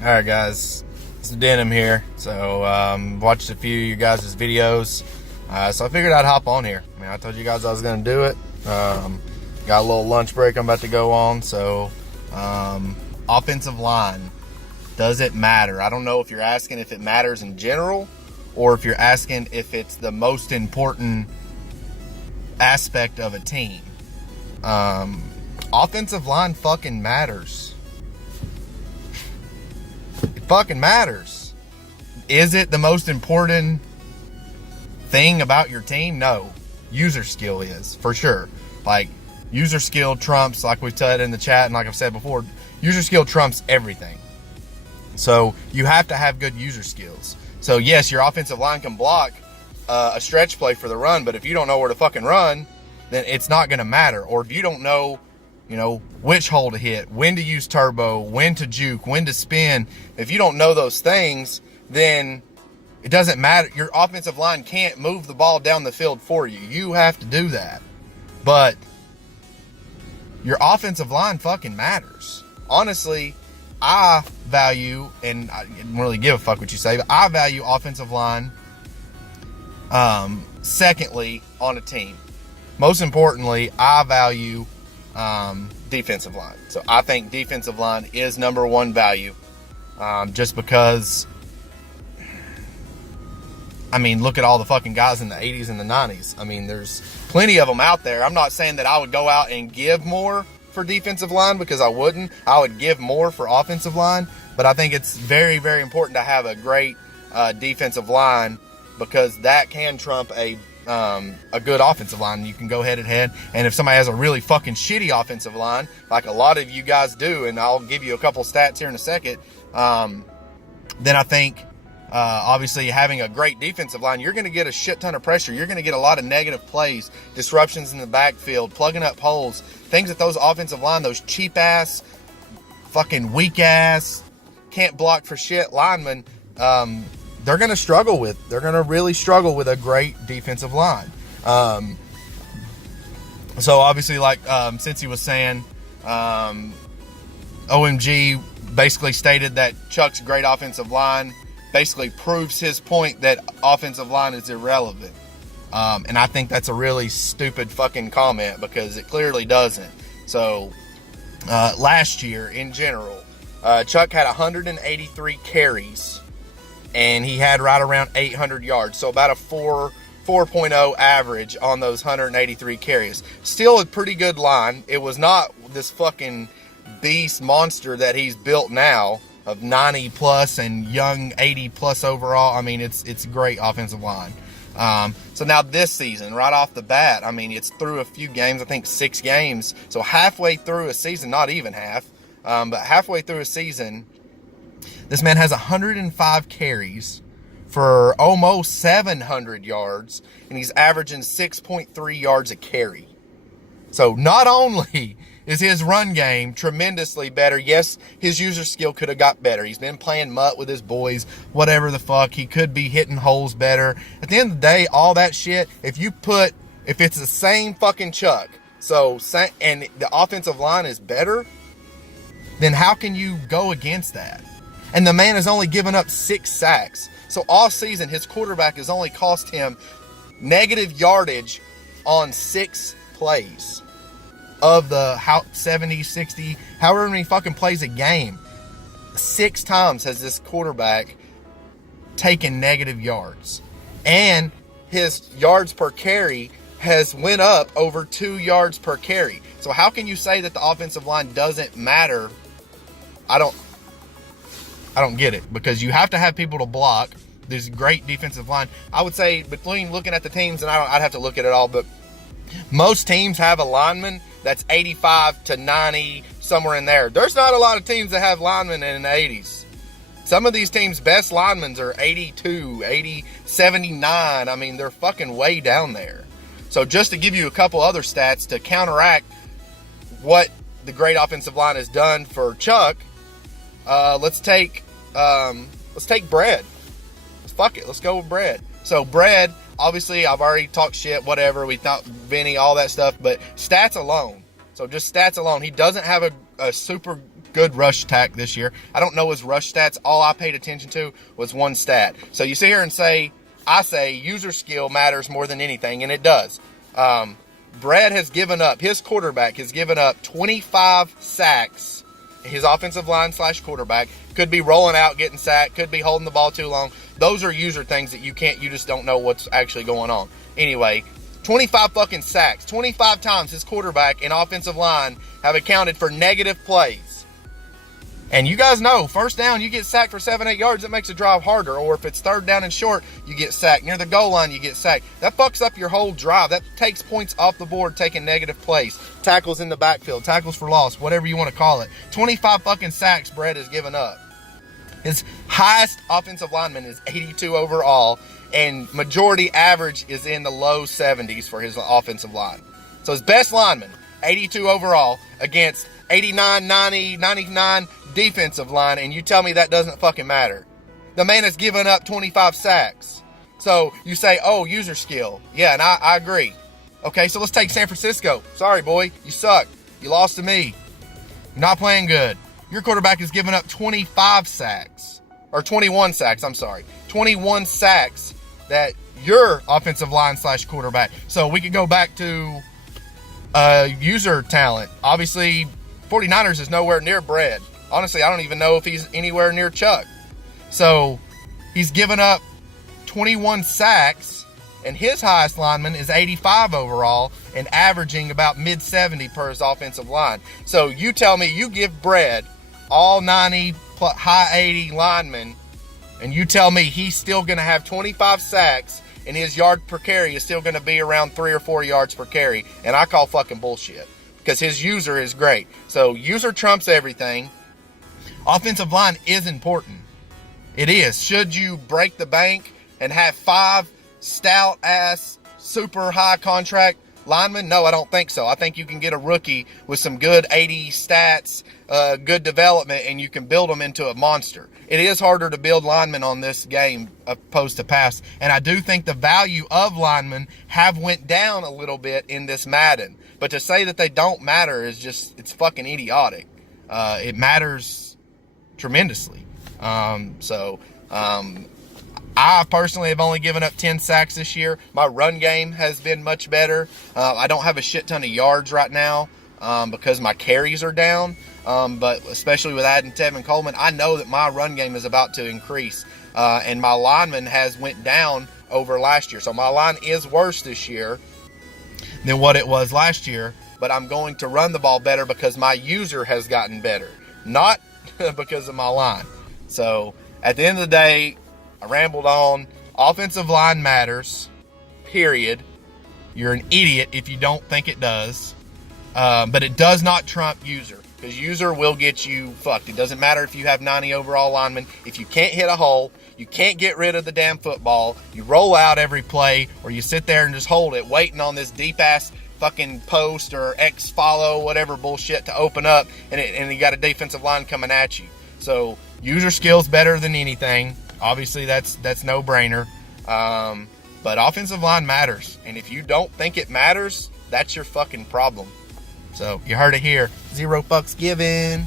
Alright guys, it's Denim here. So watched a few of you guys' videos, so I figured I'd hop on here. I mean, I told you guys I was going to do it. Got a little lunch break I'm about to go on. So offensive line, does it matter? I don't know if you're asking if it matters in general, or if you're asking if it's the most important aspect of a team. Offensive line fucking matters. Fucking matters. Is it the most important thing about your team? No. User skill is, for sure. Like, user skill trumps, like we've said in the chat and like I've said before, user skill trumps everything. So you have to have good user skills. So yes, your offensive line can block a stretch play for the run, but if you don't know where to fucking run, then it's not going to matter. Or if you don't know, which hole to hit, when to use turbo, when to juke, when to spin. If you don't know those things, then it doesn't matter. Your offensive line can't move the ball down the field for you. You have to do that. But your offensive line fucking matters. Honestly, I value, and I don't really give a fuck what you say, but I value offensive line secondly on a team. Most importantly, I value defensive line. So I think defensive line is number one value, just because, I mean, look at all the fucking guys in the 80s and the 90s. I mean, there's plenty of them out there. I'm not saying that I would go out and give more for defensive line, because I wouldn't. I would give more for offensive line, but I think it's very, very important to have a great defensive line, because that can trump a good offensive line. You can go head and head, and if somebody has a really fucking shitty offensive line, like a lot of you guys do, and I'll give you a couple stats here in a second, then I think obviously having a great defensive line, you're going to get a shit ton of pressure. You're going to get a lot of negative plays, disruptions in the backfield, plugging up holes, things that those offensive line, those cheap ass, fucking weak ass, can't block for shit linemen, they're going to struggle with. They're going to really struggle with a great defensive line. So obviously, like since he was saying, OMG basically stated that Chuck's great offensive line basically proves his point that offensive line is irrelevant. And I think that's a really stupid fucking comment, because it clearly doesn't. So last year in general, Chuck had 183 carries, and he had right around 800 yards. So about a 4.0 average on those 183 carries. Still a pretty good line. It was not this fucking beast monster that he's built now of 90 plus and young 80 plus overall. I mean, it's a great offensive line. So now this season, right off the bat, I mean, it's through a few games, I think 6 games. So halfway through a season, not even half, but halfway through a season, this man has 105 carries for almost 700 yards, and he's averaging 6.3 yards a carry. So not only is his run game tremendously better, yes, his user skill could have got better. He's been playing mutt with his boys, whatever the fuck. He could be hitting holes better. At the end of the day, all that shit, if it's the same fucking Chuck, and the offensive line is better, then how can you go against that? And the man has only given up 6 sacks. So all season, his quarterback has only cost him negative yardage on 6 plays of the 70, 60, however many fucking plays a game. 6 times has this quarterback taken negative yards. And his yards per carry has went up over 2 yards per carry. So how can you say that the offensive line doesn't matter? I don't get it, because you have to have people to block. There's great defensive line. I would say between looking at the teams, and I'd have to look at it all, but Most teams have a lineman that's 85 to 90, somewhere in there. There's not a lot of teams that have linemen in the 80s. Some of these teams' best linemen are 82, 80, 79. I mean, they're fucking way down there. So just to give you a couple other stats to counteract what the great offensive line has done for Chuck, let's take Brad. Fuck it, let's go with Brad. So Brad, obviously, I've already talked shit, whatever. We thought Vinny, all that stuff, but stats alone. So just stats alone, he doesn't have a super good rush attack this year. I don't know his rush stats. All I paid attention to was one stat. So you sit here and I say user skill matters more than anything, and it does. Brad has given up, his quarterback has given up 25 sacks. His offensive line / quarterback could be rolling out, getting sacked, could be holding the ball too long. Those are user things that you just don't know what's actually going on. Anyway, 25 fucking sacks. 25 times his quarterback and offensive line have accounted for negative plays. And you guys know, first down, you get sacked for 7-8 yards, it makes a drive harder. Or if it's third down and short, you get sacked. Near the goal line, you get sacked. That fucks up your whole drive. That takes points off the board, taking negative plays. Tackles in the backfield, tackles for loss, whatever you want to call it. 25 fucking sacks Brett has given up. His highest offensive lineman is 82 overall, and majority average is in the low 70s for his offensive line. So his best lineman, 82 overall, against 89, 90, 99 defensive line, and you tell me that doesn't fucking matter. The man has given up 25 sacks. So you say, oh, user skill. Yeah, and I agree. Okay, so let's take San Francisco. Sorry, boy, you suck. You lost to me. You're not playing good. Your quarterback has given up 25 sacks. Or 21 sacks, I'm sorry. 21 sacks that your offensive line / quarterback. So we could go back to user talent. Obviously, 49ers is nowhere near Brad. Honestly, I don't even know if he's anywhere near Chuck. So he's given up 21 sacks, and his highest lineman is 85 overall and averaging about mid-70 per his offensive line. So you tell me you give Brad all 90, high 80 linemen, and you tell me he's still going to have 25 sacks and his yard per carry is still going to be around 3 or 4 yards per carry, and I call fucking bullshit because his user is great. So user trumps everything. Offensive line is important. It is. Should you break the bank and have 5 stout-ass, super high contract linemen? No, I don't think so. I think you can get a rookie with some good 80 stats, good development, and you can build them into a monster. It is harder to build linemen on this game opposed to pass, and I do think the value of linemen have went down a little bit in this Madden. But to say that they don't matter is just, it's fucking idiotic. It matters tremendously. I personally have only given up 10 sacks this year. My run game has been much better. I don't have a shit ton of yards right now because my carries are down. But especially with adding Tevin Coleman, I know that my run game is about to increase. And my lineman has went down over last year. So my line is worse this year than what it was last year. But I'm going to run the ball better because my user has gotten better. Not because of my line. So at the end of the day, I rambled on. Offensive line matters, period. You're an idiot if you don't think it does. But it does not trump user, because user will get you fucked. It doesn't matter if you have 90 overall linemen. If you can't hit a hole, you can't get rid of the damn football, you roll out every play, or you sit there and just hold it, waiting on this deep-ass fucking post or X follow, whatever bullshit to open up, and you got a defensive line coming at you. So user skill's better than anything. Obviously, that's no brainer. But offensive line matters, and if you don't think it matters, that's your fucking problem. So you heard it here. 0 fucks given.